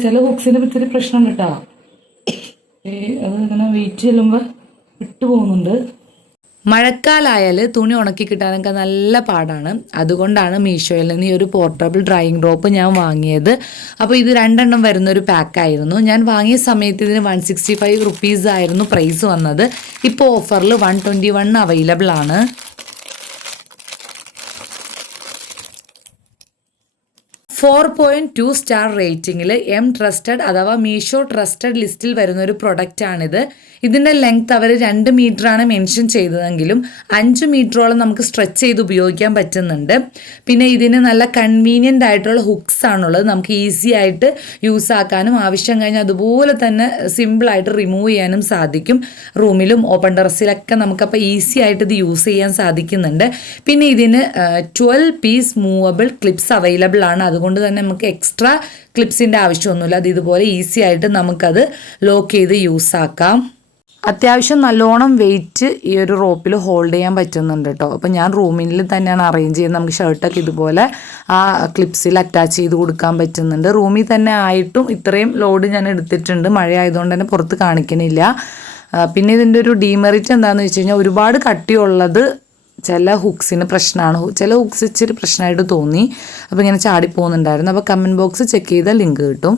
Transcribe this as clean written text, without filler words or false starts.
ചില ഹുക്സിന് ഇത്തിരി പ്രശ്നം കേട്ടോ. അത് ഇങ്ങനെ വെയിറ്റ് ചെല്ലുമ്പോൾ വിട്ടു പോകുന്നുണ്ട്. മഴക്കാലായാൽ തുണി ഉണക്കി കിട്ടാനൊക്കെ നല്ല പാടാണ്. അതുകൊണ്ടാണ് മീഷോയിൽ നിന്ന് ഈ ഒരു പോർട്ടബിൾ ഡ്രൈയിങ് റോപ്പ് ഞാൻ വാങ്ങിയത്. അപ്പോൾ ഇത് 2 എണ്ണം വരുന്നൊരു പാക്കായിരുന്നു. ഞാൻ വാങ്ങിയ സമയത്ത് ഇതിന് 165 റുപ്പീസ് ആയിരുന്നു പ്രൈസ് വന്നത്. ഇപ്പോൾ ഓഫറിൽ 121 അവൈലബിൾ ആണ്. 4.2 സ്റ്റാർ റേറ്റിംഗിൽ ട്രസ്റ്റഡ് അഥവാ മീഷോ ട്രസ്റ്റഡ് ലിസ്റ്റിൽ വരുന്ന ഒരു പ്രൊഡക്റ്റാണിത്. ഇതിൻ്റെ ലെങ്ത് അവർ 2 മീറ്ററാണ് മെൻഷൻ ചെയ്തതെങ്കിലും 5 മീറ്ററോളം നമുക്ക് സ്ട്രെച്ച് ചെയ്ത് ഉപയോഗിക്കാൻ പറ്റുന്നുണ്ട്. പിന്നെ ഇതിന് നല്ല കൺവീനിയൻ്റ് ആയിട്ടുള്ള ഹുക്സ് ആണുള്ളത്. നമുക്ക് ഈസി ആയിട്ട് യൂസ് ആക്കാനും ആവശ്യം കഴിഞ്ഞാൽ അതുപോലെ തന്നെ സിമ്പിളായിട്ട് റിമൂവ് ചെയ്യാനും സാധിക്കും. റൂമിലും ഓപ്പൺ ടെറസിലൊക്കെ നമുക്കപ്പോൾ ഈസി ആയിട്ട് ഇത് യൂസ് ചെയ്യാൻ സാധിക്കുന്നുണ്ട്. പിന്നെ ഇതിന് 12 പീസ് മൂവബിൾ ക്ലിപ്സ് അവൈലബിൾ ആണ്. അതുകൊണ്ട് തന്നെ നമുക്ക് എക്സ്ട്രാ ക്ലിപ്സിൻ്റെ ആവശ്യമൊന്നുമില്ല. അത് ഇതുപോലെ ഈസി ആയിട്ട് നമുക്കത് ലോക്ക് ചെയ്ത് യൂസ് ആക്കാം. അത്യാവശ്യം നല്ലോണം വെയിറ്റ് ഈ ഒരു റോപ്പിൽ ഹോൾഡ് ചെയ്യാൻ പറ്റുന്നുണ്ട് കേട്ടോ. അപ്പോൾ ഞാൻ റൂമിൽ തന്നെയാണ് അറേഞ്ച് ചെയ്യുന്നത്. നമുക്ക് ഷർട്ടൊക്കെ ഇതുപോലെ ആ ക്ലിപ്സിൽ അറ്റാച്ച് ചെയ്ത് കൊടുക്കാൻ പറ്റുന്നുണ്ട്. റൂമിൽ തന്നെ ആയിട്ടും ഇത്രയും ലോഡ് ഞാൻ എടുത്തിട്ടുണ്ട്. മഴ ആയതുകൊണ്ട് തന്നെ പുറത്ത് കാണിക്കണില്ല. പിന്നെ ഇതിൻ്റെ ഒരു ഡീമെറിറ്റ് എന്താണെന്ന് വെച്ച് കഴിഞ്ഞാൽ ഒരുപാട് കട്ടിയുള്ളത് ചില ഹുക്സിന് പ്രശ്നമാണ്. ചില ഹുക്സ് ഇച്ചിരി പ്രശ്നമായിട്ട് തോന്നി. അപ്പോൾ ഇങ്ങനെ ചാടിപ്പോകുന്നുണ്ടായിരുന്നു. അപ്പോൾ കമൻറ്റ് ബോക്സ് ചെക്ക് ചെയ്താൽ ലിങ്ക് കിട്ടും.